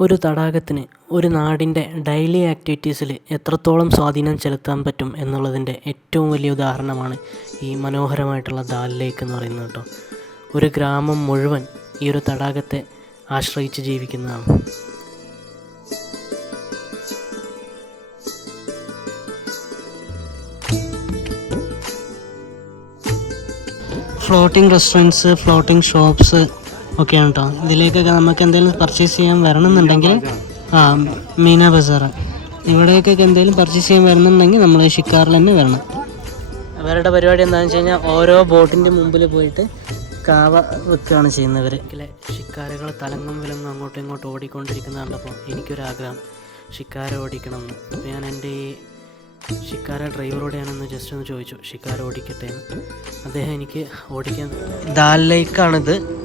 ഒരു തടാകത്തിന് ഒരു നാടിന്റെ ഡെയിലി ആക്ടിവിറ്റീസിൽ എത്രത്തോളം സ്വാധീനം ചെലുത്താൻ പറ്റും എന്നുള്ളതിന്റെ ഏറ്റവും വലിയ ഉദാഹരണമാണ് ഈ മനോഹരമായിട്ടുള്ള ദാൽ ലേക്ക് എന്ന് പറയുന്നത് കേട്ടോ. ഒരു ഗ്രാമം മുഴുവൻ ഈ ഒരു തടാകത്തെ ആശ്രയിച്ച് ജീവിക്കുന്നതാണ്. ഫ്ലോട്ടിംഗ് റെസ്റ്റോറന്റ്സ് ഫ്ലോട്ടിംഗ് ഷോപ്സ് ഒക്കെയാണ് കേട്ടോ ഇതിലേക്കൊക്കെ നമുക്ക് എന്തെങ്കിലും പർച്ചേസ് ചെയ്യാൻ വരണമെന്നുണ്ടെങ്കിൽ ആ മീന ബസാർ. ഇവിടേക്കൊക്കെ എന്തെങ്കിലും പർച്ചേസ് ചെയ്യാൻ വരണമെന്നുണ്ടെങ്കിൽ നമ്മൾ ഷിക്കാറിൽ തന്നെ വരണം. അവരുടെ പരിപാടി എന്താണെന്ന് വെച്ച് കഴിഞ്ഞാൽ ഓരോ ബോട്ടിന്റെ മുമ്പിൽ പോയിട്ട് കാവ വെക്കുകയാണ് ചെയ്യുന്നവർ ഷിക്കാരുകൾ തലങ്ങും വിലങ്ങും അങ്ങോട്ടും ഇങ്ങോട്ടും ഓടിക്കൊണ്ടിരിക്കുന്ന കണ്ടപ്പോൾ എനിക്കൊരാഗ്രഹം. ഷിക്കാര ഓടിക്കണം. എന്ന് അപ്പോൾ ഞാൻ എന്റെ ഈ ഷിക്കാര ഡ്രൈവറോടെയാണെന്ന് ജസ്റ്റ് ഒന്ന് ചോദിച്ചു. ഷിക്കാര ഓടിക്കട്ടെ എന്ന്. അദ്ദേഹം എനിക്ക് ഓടിക്കാൻ ദാൽ ലേക്കാണിത്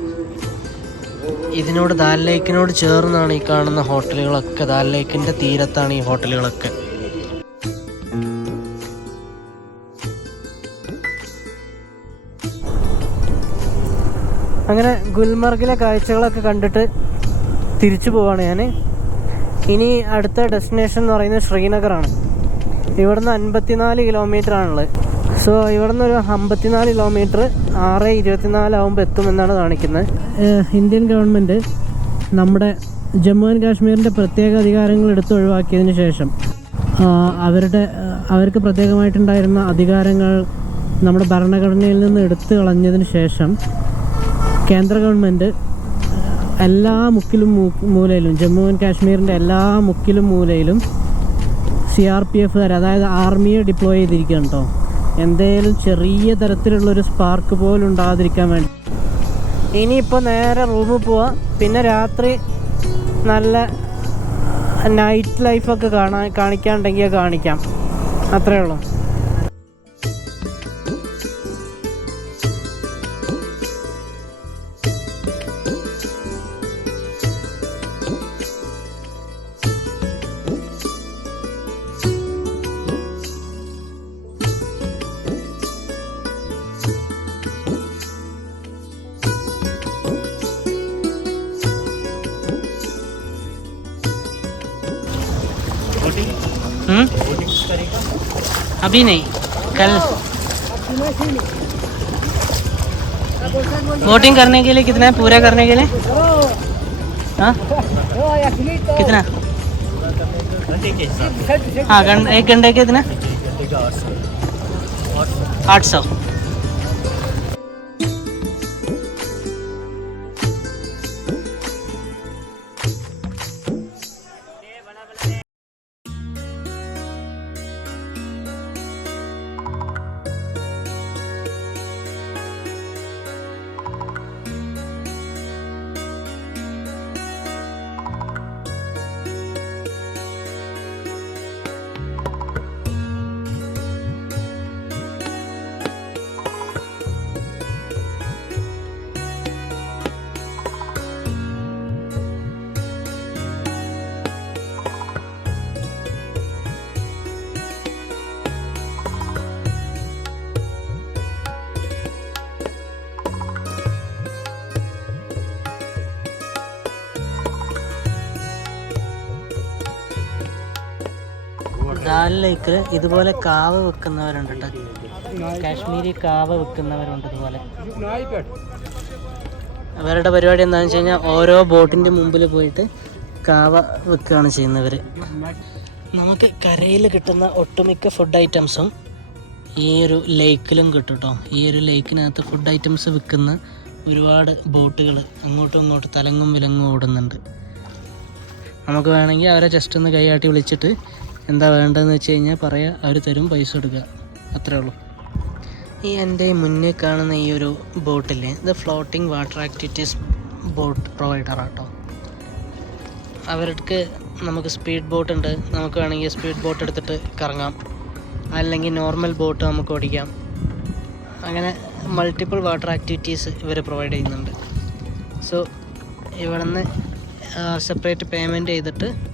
ഇതിനോട് ദാൽ ലേക്കിനോട് ചേർന്നാണ് ഈ കാണുന്ന ഹോട്ടലുകളൊക്കെ. ദാൽ ലേക്കിന്റെ തീരത്താണ് ഈ ഹോട്ടലുകളൊക്കെ. അങ്ങനെ ഗുൽമർഗിലെ കാഴ്ചകളൊക്കെ കണ്ടിട്ട് തിരിച്ചു പോവാണ് ഞാൻ ഇനി അടുത്ത ഡെസ്റ്റിനേഷൻ എന്ന് പറയുന്നത് ശ്രീനഗറാണ്. ഇവിടുന്ന് അൻപത്തിനാല് കിലോമീറ്റർ ആണുള്ളത് സോ ഇവിടെ ഒരു അമ്പത്തിനാല് കിലോമീറ്റർ ആറ് ഇരുപത്തിനാല് ആകുമ്പോൾ എത്തുമെന്നാണ് കാണിക്കുന്നത് ഇന്ത്യൻ ഗവൺമെന്റ് നമ്മുടെ ജമ്മു ആൻഡ് കാശ്മീരിന്റെ പ്രത്യേക അധികാരങ്ങൾ എടുത്ത് ഒഴിവാക്കിയതിന് ശേഷം അവരുടെ അവർക്ക് പ്രത്യേകമായിട്ടുണ്ടായിരുന്ന അധികാരങ്ങൾ നമ്മുടെ ഭരണഘടനയിൽ നിന്ന് എടുത്തു കളഞ്ഞതിന് ശേഷം കേന്ദ്ര ഗവൺമെന്റ് എല്ലാ മുക്കിലും മൂലയിലും ജമ്മു ആൻഡ് കാശ്മീരിന്റെ എല്ലാ മുക്കിലും മൂലയിലും സി ആർ പി എഫുകാർ അതായത് ആർമിയെ ഡിപ്ലോയ് ചെയ്തിരിക്കുകയാണ് കേട്ടോ എന്തേലും ചെറിയ തരത്തിലുള്ളൊരു സ്പാർക്ക് പോലും ഉണ്ടാകാതിരിക്കാൻ വേണ്ടി. ഇനിയിപ്പോൾ നേരെ റൂമിൽ പോവാം. പിന്നെ രാത്രി നല്ല നൈറ്റ് ലൈഫൊക്കെ കാണാൻ കാണിക്കാണ്ടെങ്കിൽ കാണിക്കാം. അത്രേ ഉള്ളൂ. अभी नहीं, कल। वोटिंग करने के लिए कितना है? पूरा करने के लिए? हाँ? कितना? हाँ एक घंटे के कितना? आठ सौ। ദാലിലേക്ക് ഇതുപോലെ കാവ വെക്കുന്നവരുണ്ട്. കാശ്മീരി കാവ വെക്കുന്നവരുണ്ട് ഇതുപോലെ. അവരുടെ പരിപാടി എന്താണെന്ന് വെച്ച് കഴിഞ്ഞാൽ ഓരോ ബോട്ടിന്റെ മുമ്പിൽ പോയിട്ട് കാവ വെക്കുകയാണ് ചെയ്യുന്നവർ നമുക്ക് കരയിൽ കിട്ടുന്ന ഒട്ടുമിക്ക ഫുഡ് ഐറ്റംസും ഈ ഒരു ലേക്കിലും കിട്ടും കേട്ടോ ഈ ഒരു ലേക്കിനകത്ത് ഫുഡ് ഐറ്റംസ് വിൽക്കുന്ന ഒരുപാട് ബോട്ടുകൾ അങ്ങോട്ടും ഇങ്ങോട്ടും തലങ്ങും വിലങ്ങും ഓടുന്നുണ്ട്. നമുക്ക് വേണമെങ്കിൽ അവരെ ജസ്റ്റ് ഒന്ന് കൈയാട്ടി വിളിച്ചിട്ട് എന്താ വേണ്ടതെന്ന് വെച്ച് കഴിഞ്ഞാൽ പറയാം അവർ തരും പൈസ കൊടുക്കുക. അത്രേ ഉള്ളൂ. ഈ എന്റെ മുന്നേ കാണുന്ന ഈ ഒരു ബോട്ടില്ലേ ഇത് floating water activities boat provider ആട്ടോ. അവർക്ക് നമുക്ക് സ്പീഡ് ബോട്ട് ഉണ്ട്. നമുക്ക് വേണമെങ്കിൽ സ്പീഡ് ബോട്ട് എടുത്തിട്ട് കറങ്ങാം. അല്ലെങ്കിൽ നോർമൽ ബോട്ട് നമുക്ക് ഓടിക്കാം. അങ്ങനെ മൾട്ടിപ്പിൾ വാട്ടർ ആക്ടിവിറ്റീസ് ഇവർ പ്രൊവൈഡ് ചെയ്യുന്നുണ്ട്. സോ ഇവിടെ നിന്ന് സെപ്പറേറ്റ് പേയ്മെന്റ് ചെയ്തിട്ട്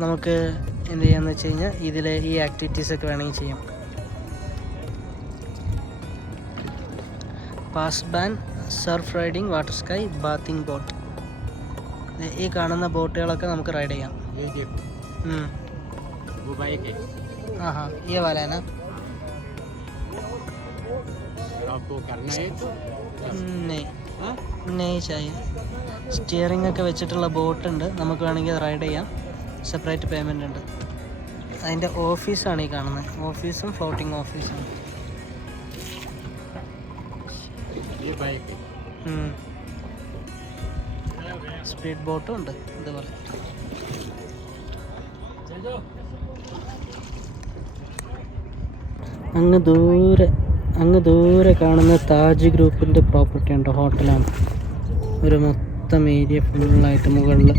നമുക്ക് എന്ത് ചെയ്യാന്ന് വെച്ച് കഴിഞ്ഞാൽ ഇതിൽ ഈ ആക്ടിവിറ്റീസ് ഒക്കെ വേണമെങ്കിൽ ചെയ്യാം പാസ് ban surf riding water ski bathing boat ദേ ഈ കാണുന്ന ബോട്ടുകളൊക്കെ നമുക്ക് റൈഡ് ചെയ്യാം ये देखो ഉം. वो बाइक है हाँ हाँ ये वाला है ना अगर आपको करना है तो नहीं हाँ? नहीं चाहिए സ്റ്റിയറിംഗ് ഒക്കെ വെച്ചിട്ടുള്ള ബോട്ട് ഉണ്ട് നമുക്ക് വേണമെങ്കിൽ റൈഡ് ചെയ്യാം സെപ്പറേറ്റ് പേയ്മെന്റ് ഉണ്ട്. അതിന്റെ ഓഫീസാണ് ഈ കാണുന്നത്. ഓഫീസും ഫ്ലോട്ടിംഗ് ഓഫീസും സ്പീഡ് ബോട്ടും ഉണ്ട്. ഇതുപോലെ. അങ്ങ് ദൂരെ അങ്ങ് ദൂരെ കാണുന്ന താജ് ഗ്രൂപ്പിന്റെ പ്രോപ്പർട്ടി ഉണ്ട്? ഹോട്ടലാണ് ഒരു മൊത്തം ഏരിയ ഫുള്ളായിട്ട് മുകളിൽ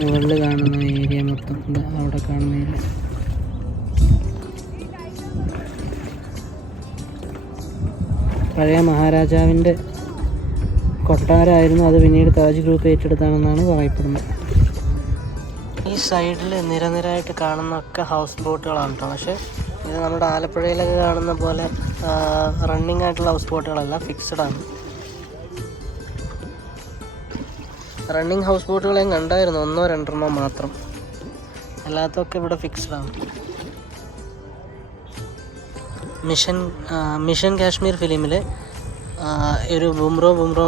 മുകളിൽ കാണുന്ന ഏരിയ മൊത്തം. അവിടെ കാണുന്ന ഏരിയ പഴയ മഹാരാജാവിന്റെ കൊട്ടാരമായിരുന്നു അത് പിന്നീട് താജ് ഗ്രൂപ്പ് ഏറ്റെടുത്താണെന്നാണ് പറയപ്പെടുന്നത്. ഈ സൈഡിൽ നിരനിരായിട്ട് കാണുന്ന ഒക്കെ ഹൗസ് ബോട്ടുകളാണ് കേട്ടോ പക്ഷേ ഇത് നമ്മുടെ ആലപ്പുഴയിലൊക്കെ കാണുന്ന പോലെ റണ്ണിങ് ആയിട്ടുള്ള ഹൗസ് ബോട്ടുകളല്ല ഫിക്സഡ് ആണ്. റണ്ണിങ് ഹൗസ് ബോട്ടുകൾ ഞാൻ കണ്ടായിരുന്നു. ഒന്നോ രണ്ടെണ്ണോ മാത്രം. അല്ലാത്തൊക്കെ ഇവിടെ ഫിക്സഡ് ആണ്. മിഷൻ മിഷൻ കാശ്മീർ ഫിലിമിൽ ഒരു ബുംറോ ബുംറോ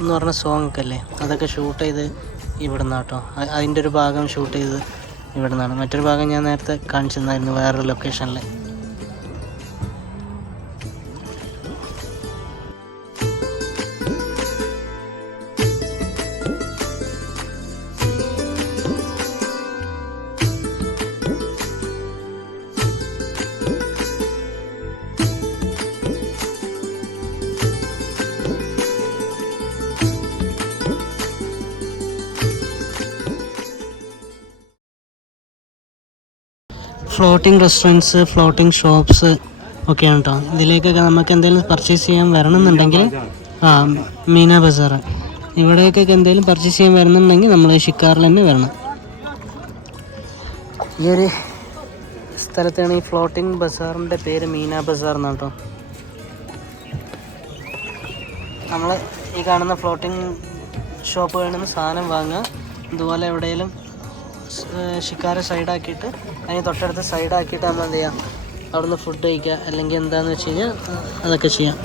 എന്ന് പറഞ്ഞ സോങ് ഒക്കെ അല്ലേ അതൊക്കെ ഷൂട്ട് ചെയ്ത് ഇവിടെ നിന്നാട്ടോ അതിന്റെ ഒരു ഭാഗം ഷൂട്ട് ചെയ്ത് ഇവിടെ നിന്നാണ് മറ്റൊരു ഭാഗം ഞാൻ നേരത്തെ കാണിച്ചിരുന്നായിരുന്നു വേറൊരു ലൊക്കേഷനിൽ ഫ്ലോട്ടിംഗ് റെസ്റ്റോറന്റ്സ് ഫ്ലോട്ടിംഗ് ഷോപ്സ് ഒക്കെയാണ് കേട്ടോ ഇതിലേക്കൊക്കെ നമുക്ക് എന്തെങ്കിലും പർച്ചേസ് ചെയ്യാൻ വരണമെന്നുണ്ടെങ്കിൽ ആ മീന ബസാർ ഇവിടേക്കൊക്കെ എന്തെങ്കിലും പർച്ചേസ് ചെയ്യാൻ വരണമെന്നുണ്ടെങ്കിൽ നമ്മൾ ഷിക്കാറിൽ തന്നെ വരണം. ഈ ഒരു സ്ഥലത്താണ് ഈ ഫ്ലോട്ടിംഗ് ബസാറിന്റെ പേര് മീന ബസാർ എന്നാണ് കേട്ടോ നമ്മൾ ഈ കാണുന്ന ഫ്ലോട്ടിംഗ് ഷോപ്പുകളിൽ നിന്ന് സാധനം വാങ്ങുക. ഇതുപോലെ എവിടെയെങ്കിലും ഷിക്കാര സൈഡാക്കിയിട്ട് അതിന് തൊട്ടടുത്ത് സൈഡാക്കിയിട്ട് നമ്മൾ എന്ത് ചെയ്യാം? അവിടുന്ന് ഫുഡ് കഴിക്കുക അല്ലെങ്കിൽ എന്താണെന്ന് വെച്ച് കഴിഞ്ഞാൽ അതൊക്കെ ചെയ്യാം.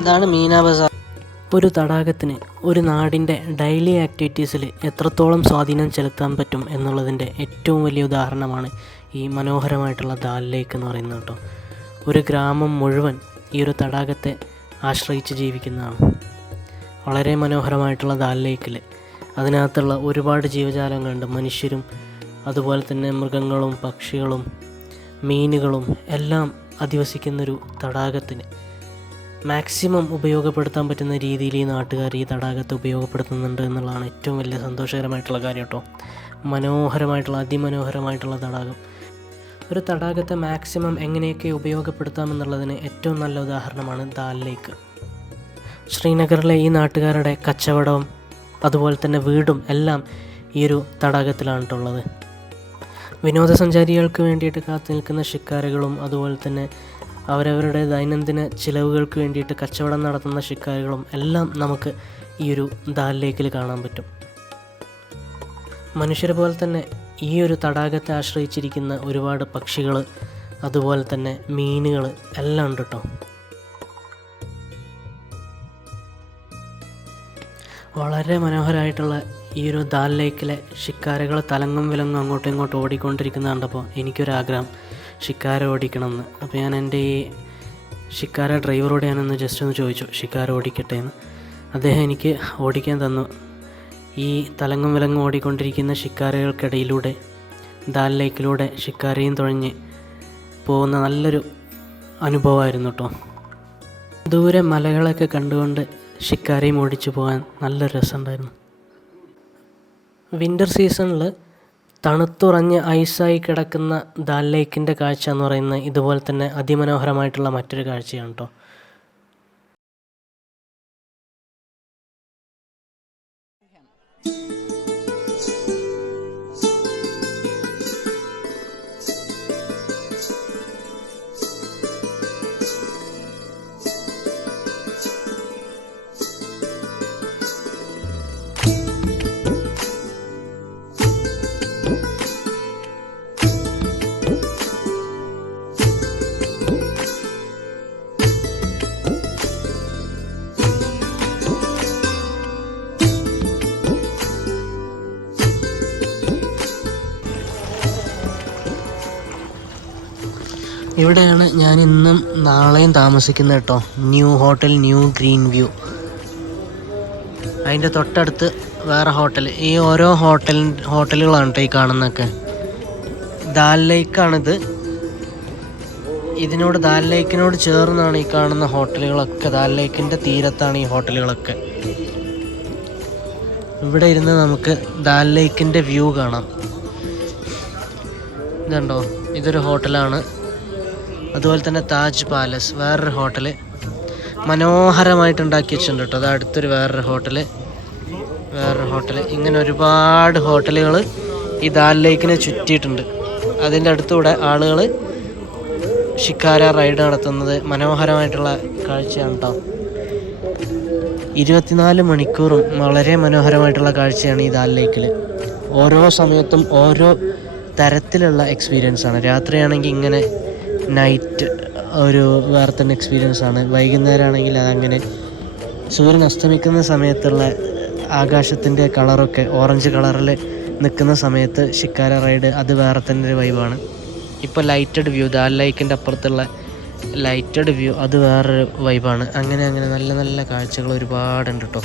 ഇതാണ് മീന ബസാർ. ഒരു തടാകത്തിന് ഒരു നാടിന്റെ ഡെയിലി ആക്ടിവിറ്റീസിൽ എത്രത്തോളം സ്വാധീനം ചെലുത്താൻ പറ്റും എന്നുള്ളതിന്റെ ഏറ്റവും വലിയ ഉദാഹരണമാണ് ഈ മനോഹരമായിട്ടുള്ള ദാൽ ലേക്ക് എന്ന് പറയുന്നത് കേട്ടോ. ഒരു ഗ്രാമം മുഴുവൻ ഈ ഒരു തടാകത്തെ ആശ്രയിച്ച് ജീവിക്കുന്നതാണ്. വളരെ മനോഹരമായിട്ടുള്ള ദാൽ ലേക്കിൽ അതിനകത്തുള്ള ഒരുപാട് ജീവജാലങ്ങളുണ്ട്. മനുഷ്യരും അതുപോലെ തന്നെ മൃഗങ്ങളും പക്ഷികളും മീനുകളും എല്ലാം അധിവസിക്കുന്നൊരു തടാകത്തിന്. മാക്സിമം ഉപയോഗപ്പെടുത്താൻ പറ്റുന്ന രീതിയിൽ ഈ നാട്ടുകാർ ഈ തടാകത്തെ ഉപയോഗപ്പെടുത്തുന്നുണ്ട് എന്നുള്ളതാണ് ഏറ്റവും വലിയ സന്തോഷകരമായിട്ടുള്ള കാര്യം കേട്ടോ. മനോഹരമായിട്ടുള്ള അതിമനോഹരമായിട്ടുള്ള തടാകം. ഒരു തടാകത്തെ മാക്സിമം എങ്ങനെയൊക്കെ ഉപയോഗപ്പെടുത്താമെന്നുള്ളതിന് ഏറ്റവും നല്ല ഉദാഹരണമാണ് ദാൽ ലേക്ക്. ശ്രീനഗറിലെ ഈ നാട്ടുകാരുടെ കച്ചവടവും അതുപോലെ തന്നെ വീടും എല്ലാം ഈ ഒരു തടാകത്തിലാണിട്ടുള്ളത് വിനോദസഞ്ചാരികൾക്ക് വേണ്ടിയിട്ട് കാത്തു നിൽക്കുന്ന ഷിക്കാരുകളും അതുപോലെ തന്നെ അവരവരുടെ ദൈനംദിന ചിലവുകൾക്ക് വേണ്ടിയിട്ട് കച്ചവടം നടത്തുന്ന ഷിക്കാരുകളും എല്ലാം നമുക്ക് ഈ ഒരു ദാൽ ലേക്കിൽ കാണാൻ പറ്റും. മനുഷ്യരെ പോലെ തന്നെ ഈ ഒരു തടാകത്തെ ആശ്രയിച്ചിരിക്കുന്ന ഒരുപാട് പക്ഷികൾ അതുപോലെ തന്നെ മീനുകൾ എല്ലാം ഉണ്ട് കേട്ടോ വളരെ മനോഹരമായിട്ടുള്ള ഈ ഒരു ദാൽ ലേക്കിലെ ഷിക്കാരകൾ തലങ്ങും വിലങ്ങും അങ്ങോട്ടും ഇങ്ങോട്ടും ഓടിക്കൊണ്ടിരിക്കുന്ന കണ്ടപ്പോൾ എനിക്കൊരാഗ്രഹം ഷിക്കാര ഓടിക്കണമെന്ന്. അപ്പോൾ ഞാൻ എന്റെ ഈ ഷിക്കാര ഡ്രൈവറോട് ഞാനൊന്ന് ജസ്റ്റ് ഒന്ന് ചോദിച്ചു ഷിക്കാര ഓടിക്കട്ടെ എന്ന്? അദ്ദേഹം എനിക്ക് ഓടിക്കാൻ തന്നു. ഈ തലങ്ങും വിലങ്ങും ഓടിക്കൊണ്ടിരിക്കുന്ന ഷിക്കാരകൾക്കിടയിലൂടെ ദാൽ ലേക്കിലൂടെ ഷിക്കാരയും തുഴഞ്ഞ് പോകുന്ന നല്ലൊരു അനുഭവമായിരുന്നു കേട്ടോ ദൂരെ മലകളൊക്കെ കണ്ടുകൊണ്ട് ഷിക്കാരയും ഓടിച്ചു പോകാൻ നല്ലൊരു രസമുണ്ടായിരുന്നു. വിന്റർ സീസണിൽ തണുത്തുറഞ്ഞ് ഐസായി കിടക്കുന്ന ദാൽ ലേക്കിന്റെ കാഴ്ച എന്ന് പറയുന്നത് ഇതുപോലെ തന്നെ അതിമനോഹരമായിട്ടുള്ള മറ്റൊരു കാഴ്ചയാണ് കേട്ടോ ഇവിടെയാണ് ഞാൻ ഇന്നും നാളെയും താമസിക്കുന്നത് കേട്ടോ. New hotel new green view. അതിന്റെ തൊട്ടടുത്ത് വേറെ ഹോട്ടൽ. ഈ ഓരോ ഹോട്ടൽ ഹോട്ടലുകളാണ് കേട്ടോ ഈ കാണുന്നൊക്കെ ദാൽ ലേക്കാണിത്. ഇതിനോട് ദാൽ ലേക്കിനോട് ചേർന്നാണ് ഈ കാണുന്ന ഹോട്ടലുകളൊക്കെ. ദാൽ ലേക്കിന്റെ തീരത്താണ് ഈ ഹോട്ടലുകളൊക്കെ. ഇവിടെ ഇരുന്ന് നമുക്ക് ദാൽ ലേക്കിന്റെ വ്യൂ കാണാം. ഇതുണ്ടോ? ഇതൊരു ഹോട്ടലാണ്. അതുപോലെ തന്നെ താജ് പാലസ് വേറൊരു ഹോട്ടൽ മനോഹരമായിട്ട് ഉണ്ടാക്കി വെച്ചിട്ടുണ്ട് കേട്ടോ. അത് അടുത്തൊരു വേറൊരു ഹോട്ടൽ വേറൊരു ഹോട്ടൽ ഇങ്ങനെ ഒരുപാട് ഹോട്ടലുകൾ ഈ ദാൽ ലേക്കിനെ ചുറ്റിയിട്ടുണ്ട്. അതിന്റെ അടുത്തൂടെ ആളുകൾ ഷിക്കാര റൈഡ് നടത്തുന്നത് മനോഹരമായിട്ടുള്ള കാഴ്ചയാണ് കേട്ടോ. ഇരുപത്തിനാല് മണിക്കൂറും വളരെ മനോഹരമായിട്ടുള്ള കാഴ്ചയാണ് ഈ ദാൽ ലേക്കിൽ ഓരോ സമയത്തും ഓരോ തരത്തിലുള്ള എക്സ്പീരിയൻസ് ആണ്. രാത്രിയാണെങ്കിൽ ഇങ്ങനെ നൈറ്റ് ഒരു വേറെ തന്നെ എക്സ്പീരിയൻസ് ആണ്. വൈകുന്നേരം ആണെങ്കിൽ അതങ്ങനെ സൂര്യൻ അസ്തമിക്കുന്ന സമയത്തുള്ള ആകാശത്തിന്റെ കളറൊക്കെ ഓറഞ്ച് കളറിൽ നിൽക്കുന്ന സമയത്ത് ഷിക്കാര റൈഡ് അത് വേറെ തന്നെ ഒരു വൈബാണ് ഇപ്പോൾ ലൈറ്റഡ് വ്യൂ ദാൽ ലൈക്കിന്റെ അപ്പുറത്തുള്ള ലൈറ്റഡ് വ്യൂ അത് വേറൊരു വൈബാണ് അങ്ങനെ അങ്ങനെ നല്ല നല്ല കാഴ്ചകൾ ഒരുപാടുണ്ട് കേട്ടോ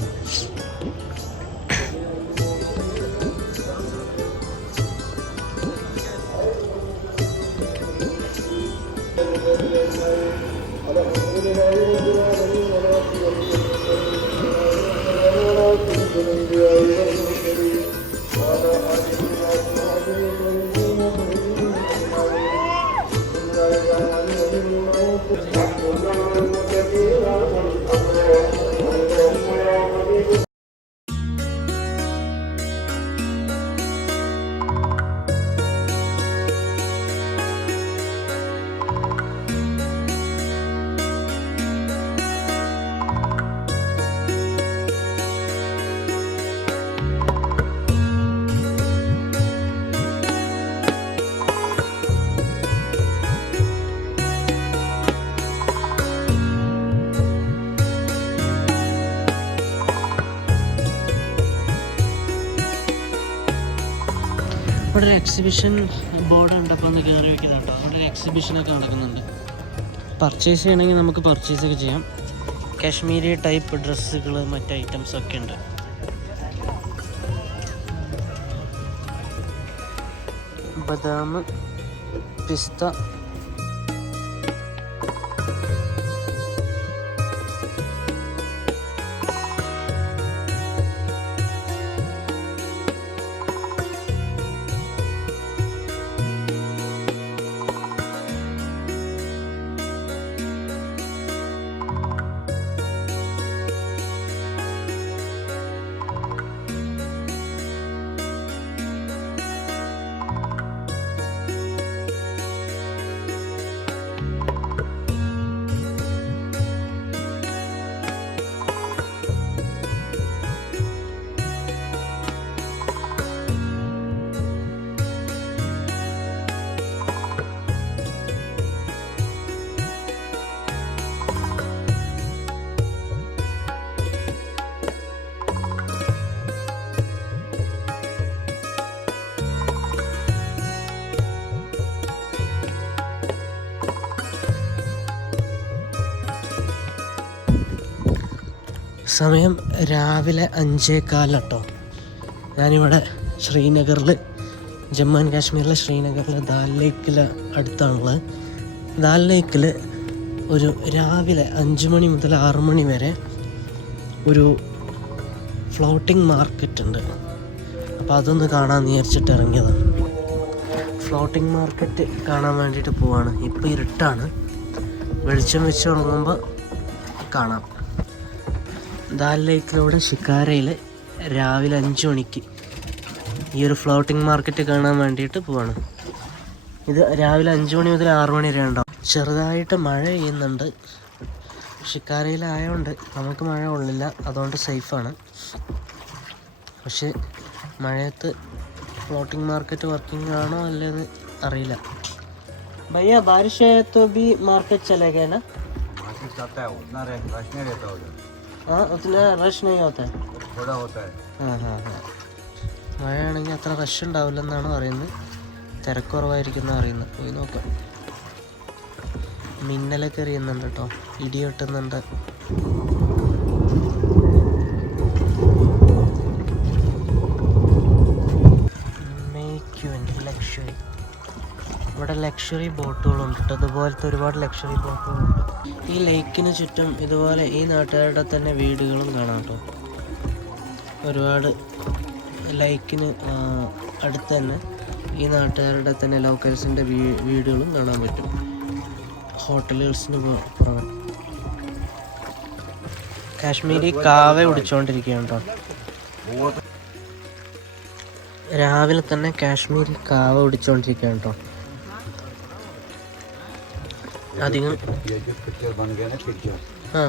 എക്സിബിഷൻ ബോർഡ് കണ്ടപ്പോൾ ഒന്ന് കയറി വെക്കുന്നത് കേട്ടോ. അവിടെ ഒരു എക്സിബിഷനൊക്കെ നടക്കുന്നുണ്ട്. പർച്ചേസ് ചെയ്യണമെങ്കിൽ നമുക്ക് പർച്ചേസ് ഒക്കെ ചെയ്യാം. കാശ്മീരി ടൈപ്പ് ഡ്രസ്സുകൾ മറ്റ് ഐറ്റംസ് ഒക്കെ ഉണ്ട്. ബദാം പിസ്ത സമയം രാവിലെ അഞ്ചേകാലട്ടോ. ഞാനിവിടെ ശ്രീനഗറിൽ ജമ്മു ആൻഡ് കാശ്മീരിലെ ശ്രീനഗറിലെ ദാൽ ലേക്കിൽ അടുത്താണുള്ളത്. ദാൽ ലേക്കിൽ ഒരു രാവിലെ അഞ്ച് മണി മുതൽ ആറു മണി വരെ ഒരു ഫ്ലോട്ടിംഗ് മാർക്കറ്റ് ഉണ്ട്. അപ്പോൾ അതൊന്ന് കാണാൻ വിചാരിച്ചിട്ട് ഇറങ്ങിയതാണ് ഫ്ലോട്ടിംഗ് മാർക്കറ്റ് കാണാൻ വേണ്ടിയിട്ട് പോവാണ്. ഇപ്പോൾ ഇരുട്ടാണ്. വെളിച്ചം വെച്ച് ഉറങ്ങുമ്പോൾ കാണാം. ദാൽ ലേക്കിലൂടെ ഷിക്കാരയിൽ രാവിലെ അഞ്ച് മണിക്ക് ഈ ഒരു ഫ്ലോട്ടിംഗ് മാർക്കറ്റ് കാണാൻ വേണ്ടിയിട്ട് പോവാണ് ഇത് രാവിലെ അഞ്ച് മണി മുതൽ ആറ് മണി വരെ ഉണ്ടാവും ചെറുതായിട്ട് മഴ പെയ്യുന്നുണ്ട് ഷിക്കാരയിലായതുകൊണ്ട് നമുക്ക് മഴ കൊള്ളില്ല അതുകൊണ്ട് സേഫാണ് പക്ഷെ മഴയത്ത് ഫ്ലോട്ടിംഗ് മാർക്കറ്റ് വർക്കിംഗ് ആണോ അല്ലേന്ന് അറിയില്ല भैया बारिश है तो भी मार्केट चलेगा ना मार्केट आता है उतना रश नहीं रहता उधर हाँ उतना रश नहीं होता है थोड़ा होता है ആ ഹാ ഹാ മഴയാണെങ്കിൽ അത്ര റഷ് ഉണ്ടാവില്ലെന്നാണ് പറയുന്നത് തിരക്കുറവായിരിക്കും എന്ന് അറിയുന്നത് പോയി നോക്കാം മിന്നലൊക്കെ എറിയുന്നുണ്ട് കേട്ടോ ഇടി വെട്ടുന്നുണ്ട് ലക്ഷറി ബോട്ടുകളുണ്ട് കേട്ടോ ഇതുപോലത്തെ ഒരുപാട് ലക്ഷറി ബോട്ടുകളുണ്ട് ഈ ലേക്കിന് ചുറ്റും ഇതുപോലെ ഈ നാട്ടുകാരുടെ തന്നെ വീടുകളും കാണാം കേട്ടോ ഒരുപാട് ലൈക്കിന് അടുത്ത് തന്നെ ഈ നാട്ടുകാരുടെ തന്നെ ലോക്കൽസിന്റെ വീടുകളും കാണാൻ പറ്റും. ഹോട്ടലുകൾസിന് പുറമെ. കാശ്മീരി കാവ കുടിച്ചുകൊണ്ടിരിക്കുകയാണ് കേട്ടോ രാവിലെ തന്നെ കാശ്മീരി കാവ കുടിച്ചുകൊണ്ടിരിക്കുകയാണ് കേട്ടോ അധികം ये जो पिक्चर बन गया ना पिक्चर ആ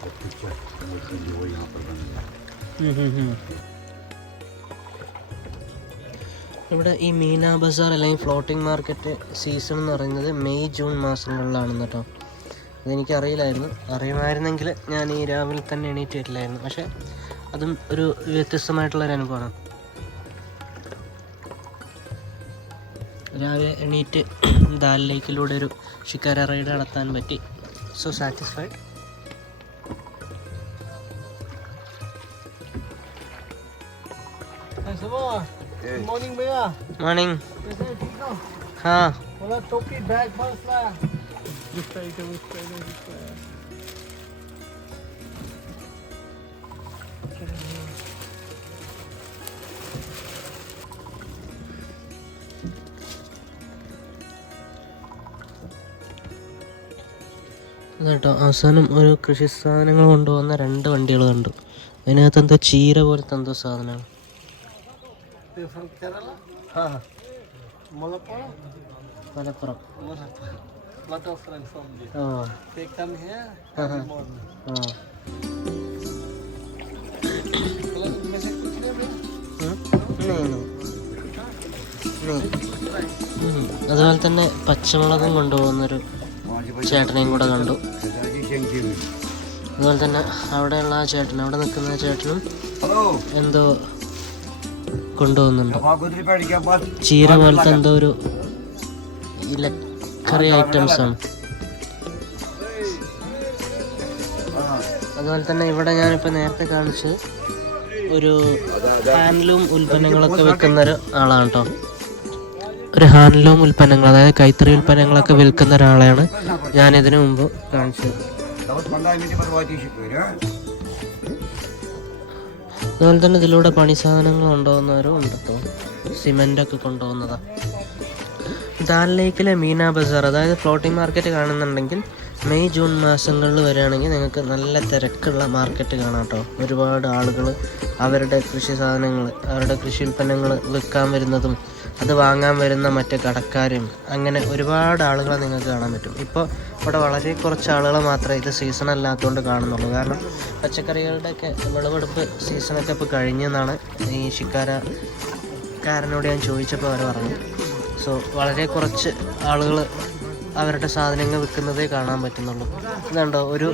वो पिक्चर वो यहाँ पर बन गया ഉം ഉം ഉം. ഇവിടെ ഈ മീന ബസാർ അല്ലെങ്കിൽ ഫ്ലോട്ടിംഗ് മാർക്കറ്റ് സീസൺ എന്ന് പറയുന്നത് മെയ് ജൂൺ മാസങ്ങളിലാണ് കേട്ടോ അതെനിക്കറിയില്ലായിരുന്നു അറിയുമായിരുന്നെങ്കിൽ ഞാൻ ഈ രാവിലെ തന്നെ എണീറ്റ് വരില്ലായിരുന്നു പക്ഷേ അതും ഒരു വ്യത്യസ്തമായിട്ടുള്ളൊരു അനുഭവമാണ് രാവിലെ എണീറ്റ് ദാൽ ലേക്കിലൂടെ ഒരു ഷിക്കാര റൈഡ് നടത്താൻ പറ്റി. സോ സാറ്റിസ്ഫൈഡ് मॉर्निंग भैया ലാ हाँ? बोला टोपी बैग फर्स्ट लाया കേട്ടോ അവസാനം ഒരു കൃഷി സാധനങ്ങൾ കൊണ്ടുപോകുന്ന രണ്ട് വണ്ടികൾ കണ്ടു അതിനകത്ത് എന്തോ ചീര പോലത്തെ എന്തോ സാധനമാണ് അതുപോലെ തന്നെ പച്ചമുളകും കൊണ്ടുപോകുന്നൊരു ചേട്ടനെയും കൂടെ കണ്ടു. അതുപോലെ തന്നെ അവിടെയുള്ള ആ ചേട്ടൻ അവിടെ നിൽക്കുന്ന ചേട്ടനും എന്തോ കൊണ്ടുപോകുന്നുണ്ട്. ചീര പോലത്തെ എന്തോ ഒരു ഇലക്കറി ഐറ്റംസ് ആണ് അതുപോലെ തന്നെ ഇവിടെ ഞാനിപ്പോൾ നേരത്തെ കാണിച്ച് ഒരു ഹാൻഡ്ലൂം ഉൽപ്പന്നങ്ങളൊക്കെ വെക്കുന്നൊരു ആളാണ് കേട്ടോ. ഒരു ഹാൻഡ്ലൂം ഉൽപ്പന്നങ്ങൾ അതായത് കൈത്തറി ഉൽപ്പന്നങ്ങളൊക്കെ വിൽക്കുന്ന ഒരാളെയാണ് ഞാൻ ഇതിനു മുമ്പ് കാണിച്ചത്. അതുപോലെ തന്നെ ഇതിലൂടെ പണി സാധനങ്ങൾ കൊണ്ടുപോകുന്നവരും ഉണ്ടോ സിമെന്റ് ഒക്കെ കൊണ്ടുപോകുന്നതാണ് ദാൽ ലേക്കിലെ മീന ബസാർ അതായത് ഫ്ലോട്ടിംഗ് മാർക്കറ്റ് കാണുന്നുണ്ടെങ്കിൽ മെയ് ജൂൺ മാസങ്ങളിൽ വരികയാണെങ്കിൽ നിങ്ങൾക്ക് നല്ല തിരക്കുള്ള മാർക്കറ്റ് കാണാം കേട്ടോ. ഒരുപാട് ആളുകൾ അവരുടെ കൃഷി സാധനങ്ങൾ അവരുടെ കൃഷി ഉൽപ്പന്നങ്ങൾ വിൽക്കാൻ വരുന്നതും അത് വാങ്ങാൻ വരുന്ന മറ്റ് കടക്കാരും അങ്ങനെ ഒരുപാട് ആളുകളെ നിങ്ങൾക്ക് കാണാൻ പറ്റും. ഇപ്പോൾ ഇവിടെ വളരെ കുറച്ച് ആളുകൾ മാത്രമേ ഇത് സീസൺ അല്ലാത്തതുകൊണ്ട് കാണുന്നുള്ളൂ. കാരണം പച്ചക്കറികളുടെയൊക്കെ വിളവെടുപ്പ് സീസണൊക്കെ ഇപ്പോൾ കഴിഞ്ഞെന്നാണ് ഈ ശിക്കാരക്കാരനോട് ഞാൻ ചോദിച്ചപ്പോൾ അവർ പറഞ്ഞു. സോ വളരെ കുറച്ച് ആളുകൾ അവരുടെ സാധനങ്ങൾ വിൽക്കുന്നതേ കാണാൻ പറ്റുന്നുള്ളൂ. ഇതുണ്ടോ? ഒരു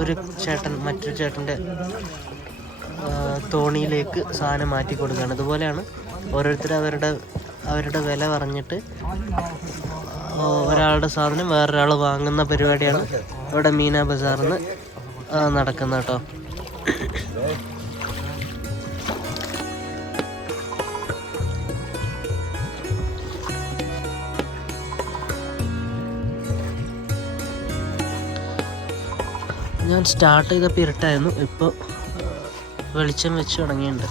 ഒരു ചേട്ടൻ മറ്റൊരു ചേട്ടന്റെ തോണിയിലേക്ക് സാധനം മാറ്റി കൊടുക്കുകയാണ്. ഇതുപോലെയാണ് ഓരോരുത്തർ അവരുടെ അവരുടെ വില പറഞ്ഞിട്ട് ഒരാളുടെ സാധനം വേറൊരാൾ വാങ്ങുന്ന പരിപാടിയാണ് ഇവിടെ മീന ബസാറിൽ നിന്ന് നടക്കുന്നത് കേട്ടോ. ഞാൻ സ്റ്റാർട്ട് ചെയ്തപ്പോൾ ഇരുട്ടായിരുന്നു ഇപ്പോൾ വെളിച്ചം വെച്ച് തുടങ്ങിയിട്ടുണ്ട്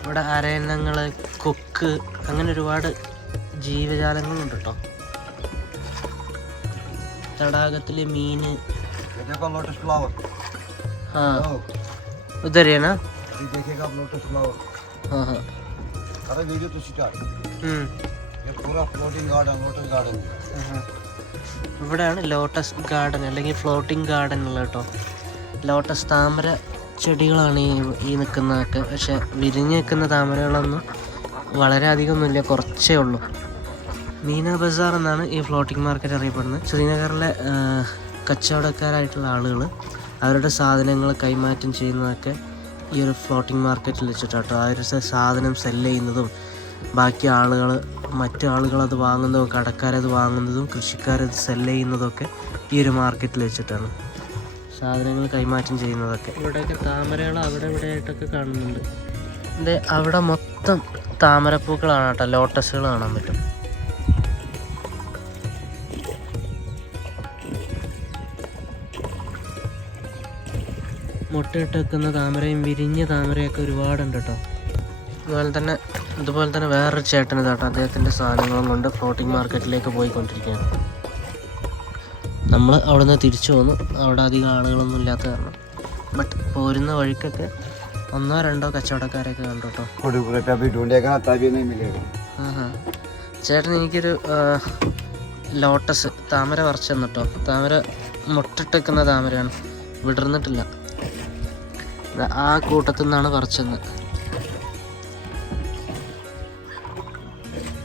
ഇവിടെ അരയന്നങ്ങൾ കൊക്ക് അങ്ങനെ ഒരുപാട് ജീവജാലങ്ങളുണ്ട് കേട്ടോ തടാകത്തിലെ മീന് ये देखो लोटस फ्लावर ആ ഉദരിയനാ अभी देखेगा आप लोटस फ्लावर ആ ഹാ अरे वीडियो तो स्टार्ट ഉം. ये पूरा फ्लोटिंग गार्डन लोटस गार्डन ആഹാ. ഇവിടെയാണ് ലോട്ടസ് ഗാർഡൻ അല്ലെങ്കിൽ ഫ്ലോട്ടിംഗ് ഗാർഡൻ ഉള്ളത് കേട്ടോ. ലോട്ടസ് താമര ചെടികളാണ് ഈ ഈ നിൽക്കുന്നതൊക്കെ. പക്ഷെ വിരിഞ്ഞ് നിൽക്കുന്ന താമരകളൊന്നും വളരെ അധികമൊന്നുമില്ല കുറച്ചേ ഉള്ളൂ. മീന ബസാർ എന്നാണ് ഈ ഫ്ലോട്ടിംഗ് മാർക്കറ്റ് അറിയപ്പെടുന്നത്. ശ്രീനഗറിലെ കച്ചവടക്കാരായിട്ടുള്ള ആളുകൾ അവരുടെ സാധനങ്ങൾ കൈമാറ്റം ചെയ്യുന്നതൊക്കെ ഈ ഒരു ഫ്ലോട്ടിംഗ് മാർക്കറ്റിൽ വെച്ചിട്ടാട്ടോ അവരുടെ സാധനം സെല്ല് ചെയ്യുന്നതും ബാക്കി ആളുകൾ മറ്റു ആളുകൾ അത് വാങ്ങുന്നതും കടക്കാരത് വാങ്ങുന്നതും കൃഷിക്കാരത് സെൽ ചെയ്യുന്നതൊക്കെ ഈ ഒരു മാർക്കറ്റിൽ വെച്ചിട്ടാണ്. സാധനങ്ങൾ കൈമാറ്റം ചെയ്യുന്നതൊക്കെ. ഇവിടെയൊക്കെ താമരകൾ അവിടെ ഇവിടെ ആയിട്ടൊക്കെ കാണുന്നുണ്ട്. ഇത് അവിടെ മൊത്തം താമരപ്പൂക്കളാണ് കേട്ടോ. ലോട്ടസുകൾ കാണാൻ പറ്റും. മുട്ടയിട്ട് വെക്കുന്ന താമരയും വിരിഞ്ഞ താമരയൊക്കെ ഒരുപാടുണ്ട് കേട്ടോ. അതുപോലെ തന്നെ ഇതുപോലെ തന്നെ വേറൊരു ചേട്ടൻ ഇതാട്ടോ അദ്ദേഹത്തിന്റെ സാധനങ്ങളും കൊണ്ട് ഫ്ലോട്ടിംഗ് മാർക്കറ്റിലേക്ക് പോയിക്കൊണ്ടിരിക്കുകയാണ്. നമ്മൾ അവിടെ നിന്ന് തിരിച്ചു പോന്നു അവിടെ അധികം ആളുകളൊന്നും ഇല്ലാത്ത കാരണം. ബട്ട് പോരുന്ന വഴിക്കൊക്കെ ഒന്നോ രണ്ടോ കച്ചവടക്കാരൊക്കെ കണ്ടു കേട്ടോ. ചേട്ടൻ എനിക്കൊരു ലോട്ടസ് താമര വറച്ച് തന്നിട്ടോ താമര മുട്ടിട്ടിരിക്കുന്ന താമരയാണ്. വിടർന്നിട്ടില്ല. ആ കൂട്ടത്തിൽ നിന്നാണ് പറിച്ചത്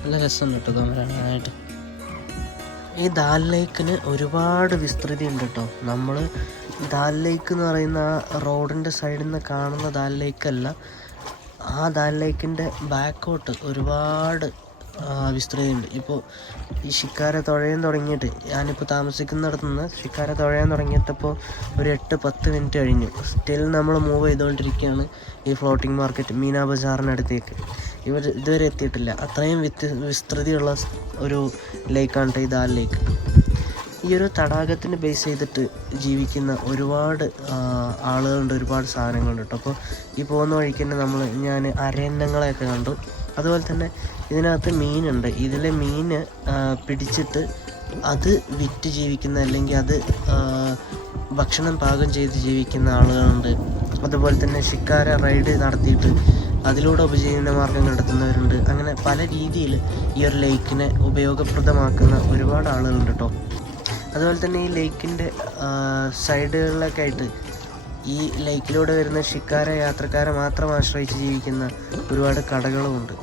നല്ല രസമുണ്ട് കേട്ടോ താമര ഈ ദാൽ ലേക്കിന് ഒരുപാട് വിസ്തൃതി ഉണ്ട് കേട്ടോ. നമ്മൾ ദാൽ ലേക്ക് എന്ന് പറയുന്ന ആ റോഡിന്റെ സൈഡിൽ നിന്ന് കാണുന്ന ദാൽ ലേക്കല്ല ആ ദാൽ ലേക്കിന്റെ ബാക്കോട്ട് ഒരുപാട് വിസ്തൃതിയുണ്ട്. ഇപ്പോൾ ഈ ശിക്കാര തുഴയാൻ തുടങ്ങിയിട്ട് ഞാനിപ്പോൾ താമസിക്കുന്നിടത്ത് നിന്ന് ശിക്കാര തുഴയാൻ തുടങ്ങിയിട്ടപ്പോൾ ഒരു എട്ട് പത്ത് മിനിറ്റ് കഴിഞ്ഞു. സ്റ്റിൽ നമ്മൾ മൂവ് ചെയ്തുകൊണ്ടിരിക്കുകയാണ് ഈ ഫ്ലോട്ടിംഗ് മാർക്കറ്റ് മീന ബജാറിനടുത്തേക്ക് ഇവർ ഇതുവരെ എത്തിയിട്ടില്ല. അത്രയും വിത്ത് വിസ്തൃതിയുള്ള ഒരു ലേക്കാണ് ഈ ദാൽ ലേക്ക് ഈ ഒരു തടാകത്തിന് ബേസ് ചെയ്തിട്ട് ജീവിക്കുന്ന ഒരുപാട് ആളുകളുണ്ട് ഒരുപാട് സാധനങ്ങളുണ്ട് കേട്ടോ അപ്പോൾ ഈ പോകുന്ന വഴിക്ക് തന്നെ നമ്മൾ ഞാൻ അരയന്നങ്ങളെയൊക്കെ കണ്ടു. അതുപോലെ തന്നെ ഇതിനകത്ത് മീനുണ്ട്. ഇതിലെ മീൻ പിടിച്ചിട്ട് അത് വിറ്റ് ജീവിക്കുന്ന അല്ലെങ്കിൽ അത് ഭക്ഷണം പാകം ചെയ്ത് ജീവിക്കുന്ന ആളുകളുണ്ട്. അതുപോലെ തന്നെ ഷിക്കാര റൈഡ് നടത്തിയിട്ട് അതിലൂടെ ഉപജീവന മാർഗം കണ്ടെത്തുന്നവരുണ്ട് അങ്ങനെ പല രീതിയിൽ ഈ ഒരു ലേക്കിനെ ഉപയോഗപ്രദമാക്കുന്ന ഒരുപാട് ആളുകളുണ്ട് കേട്ടോ അതുപോലെ തന്നെ ഈ ലേക്കിന്റെ സൈഡുകളിലൊക്കെ ആയിട്ട് ഈ ലേക്കിലൂടെ വരുന്ന ഷിക്കാര യാത്രക്കാരെ മാത്രം ആശ്രയിച്ച് ജീവിക്കുന്ന ഒരുപാട് കടകളുമുണ്ട്.